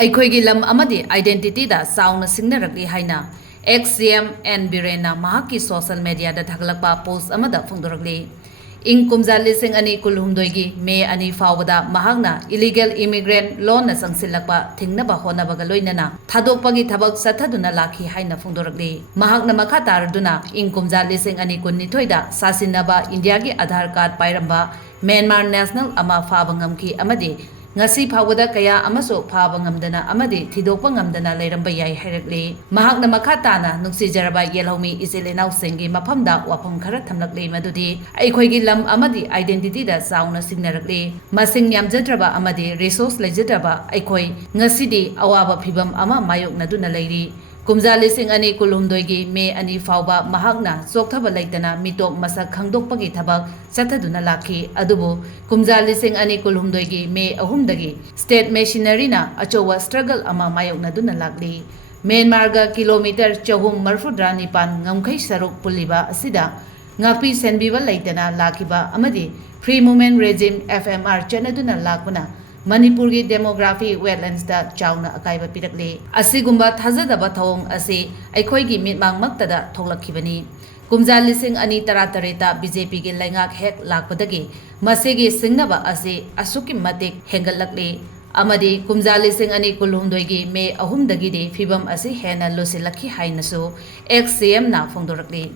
Eikhoigi lam Amadi identity da Chaona Singnarakli Haina XCM and Biren na mahaki social media da thaglakpa post amada Phongdorakli ing kumjali sing ani kulhumdoigi me ani fawada mahakna illegal immigrant law na sangsilakpa thingnaba honabaga loinana thadokpagi thabak sathaduna lakhi haina Phongdorakli mahakna makha tarduna ing kumjali sing ani kunnithoida sasinaba India gi Aadhaar card pairamba Myanmar national ama fabangamki amadi ngasi phawada kaya amaso phaba ngamdana amadi thidokpa ngamdana leiramba yai hairakli mahakna makha tana nungsi jaraba yelhomi iselenau sengi maphamda wafam khara thamlakli madudi Eikhoigi lam amadi identity da Chaona Singnarakli masing yamjadraba amadi resource lejadraba Eikhoi ngasidi awaba phibam ama mayoknaduna leiri kumjali sing ani kulhumdoigi me ani fawba mahakna chokthaba leitana mitok masak khangdokpagi thabak chathaduna lakhi adubu kumjali sing ani kulhumdoigi me ahumdagi state machinery na achowa struggle ama mayoknaduna lakli Myanmar ga kilometer 439 ngamkhai saruk puliba asida ngapi senbiba leitana lakiba amadi free movement regime FMR chanaduna lakuna Manipur ki demography wetlands da Chaona akaiba pirakli asigumba thajadaba thawong ase Eikhoigi mitmang maktada thoklakhibani kumjali sing ani taratareta BJP ki laingak hek lakpadagi masegi singnaba ase asuki matik hengalakli amadi kumjali sing ani kulhumdoigi me ahumdagi de fibam ase hena losilakhi hainasu XCM na Phongdorakli